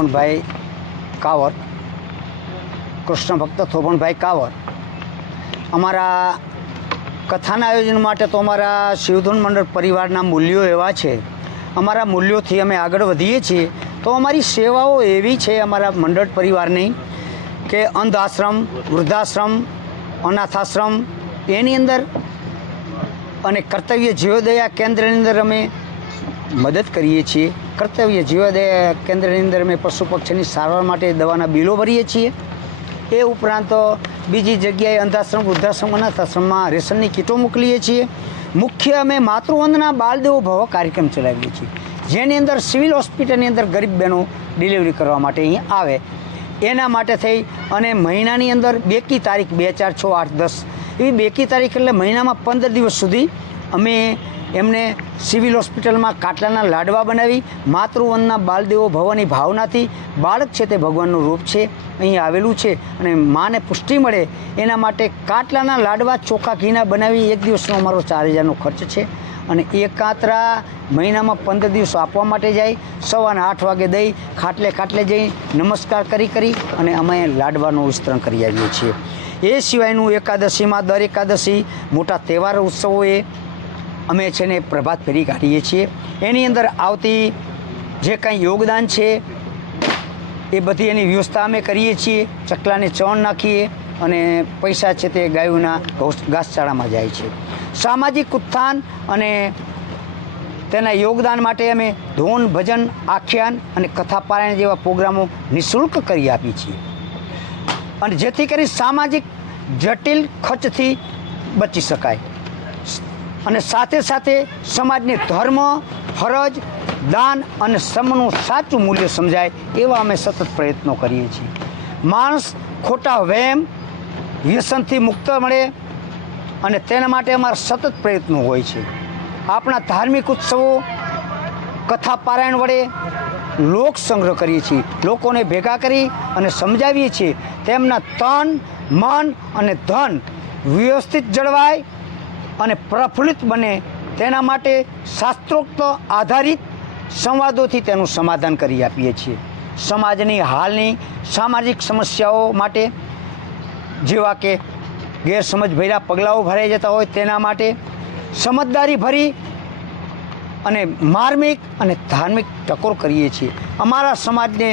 થોભણભાઈ cover, Krishna ભક્ત થોભણભાઈ cover. અમારા કથાના આયોજન માટે તો અમારા શિવધૂન મંડળ પરિવારના મૂલ્યો એવા છે, અમારા મૂલ્યોથી અમે આગળ વધીએ છીએ. તો અમારી સેવાઓ એવી છે અમારા મંડળ પરિવારની કે અંધ આશ્રમ, વૃદ્ધાશ્રમ, અનાથાશ્રમ એની અંદર અને કર્તવ્ય જીવોદયા કેન્દ્રની અંદર અમે મદદ કરીએ છીએ. કર્તવ્ય જીવોદયા કેન્દ્રની અંદર અમે પશુ પક્ષીની સારવાર માટે દવાના બિલો ભરીએ છીએ. એ ઉપરાંત બીજી જગ્યાએ અંધાશ્રમ, વૃદ્ધાશ્રમ, અનાથાશ્રમમાં રેશનની કીટો મોકલીએ છીએ. મુખ્ય અમે માતૃવંદના બાળદેવો ભવ કાર્યક્રમ ચલાવીએ છીએ, જેની અંદર સિવિલ હોસ્પિટલની અંદર ગરીબ બહેનો ડિલિવરી કરવા માટે અહીં આવે. એના માટે થઈ અને મહિનાની અંદર બેકી તારીખ 2, 4, 6, 8, 10 એવી બેકી તારીખ એટલે મહિનામાં 15 દિવસ સુધી અમે એમને સિવિલ હોસ્પિટલમાં કાટલાના લાડવા બનાવી માતૃવંદના બાળદેવો ભવની ભાવનાથી, બાળક છે તે ભગવાનનું રૂપ છે, અહીં આવેલું છે અને માને પુષ્ટિ મળે એના માટે કાટલાના લાડવા ચોખ્ખા ઘીના બનાવી એક દિવસનો અમારો 4000નો ખર્ચ છે. અને એ કાતરા મહિનામાં 15 દિવસ આપવા માટે જાય. સવારના 8 વાગે દઈ ખાટલે જઈ નમસ્કાર કરી અને અમે લાડવાનું વિસ્તરણ કરી આવીએ છીએ. એ સિવાયનું એકાદશીમાં, દર એકાદશી મોટા તહેવાર ઉત્સવોએ અમે છે ને પ્રભાત ફેરી કાઢીએ છીએ. એની અંદર આવતી જે કાંઈ યોગદાન છે એ બધી એની વ્યવસ્થા અમે કરીએ છીએ. ચકલાને ચણ નાખીએ અને પૈસા છે તે ગાયોના ઘાસચારામાં જાય છે. સામાજિક ઉત્થાન અને તેના યોગદાન માટે અમે ધૂન, ભજન, આખ્યાન અને કથાપારાયણ જેવા પ્રોગ્રામો નિઃશુલ્ક કરી આપીએ છીએ, અને જેથી કરી સામાજિક જટિલ ખર્ચથી બચી શકાય અને સાથે સાથે સમાજને ધર્મ, ફરજ, દાન અને શ્રમનું સાચું મૂલ્ય સમજાય એવા અમે સતત પ્રયત્નો કરીએ છીએ. માણસ ખોટા વહેમ, વ્યસનથી મુક્ત મળે અને તેના માટે અમારા સતત પ્રયત્નો હોય છે. આપણા ધાર્મિક ઉત્સવો, કથા પારાયણ વડે લોક સંગ્રહ કરીએ છીએ. લોકોને ભેગા કરી અને સમજાવીએ છીએ તેમના તન, મન અને ધન વ્યવસ્થિત જળવાય અને પ્રફુલ્લિત બને તેના માટે શાસ્ત્રોક્ત આધારિત સંવાદોથી તેનું સમાધાન કરી આપીએ છીએ. સમાજની હાલની સામાજિક સમસ્યાઓ માટે, જેવા કે ગેરસમજ ભર્યા પગલાઓ ભરાઈ જતા હોય તેના માટે સમજદારી ભરી અને માર્મિક અને ધાર્મિક ટકોર કરીએ છીએ. અમારા સમાજને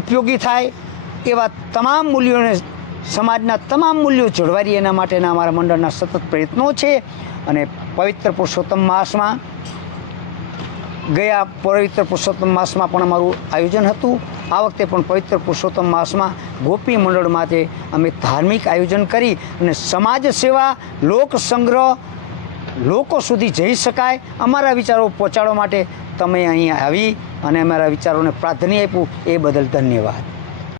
ઉપયોગી થાય એવા તમામ મૂલ્યોને, સમાજના તમામ મૂલ્યો જળવાઈ એના માટેના અમારા મંડળના સતત પ્રયત્નો છે. અને પવિત્ર પુરુષોત્તમ માસમાં, ગયા પવિત્ર પુરુષોત્તમ માસમાં પણ અમારું આયોજન હતું. આ વખતે પણ પવિત્ર પુરુષોત્તમ માસમાં ગોપી મંડળ માટે અમે ધાર્મિક આયોજન કરી અને સમાજ સેવા, લોક સંગ્રહ, લોકો સુધી જઈ શકાય અમારા વિચારો પહોંચાડવા માટે તમે અહીં આવી અને અમારા વિચારોને પ્રાધાન્ય આપ્યું એ બદલ ધન્યવાદ.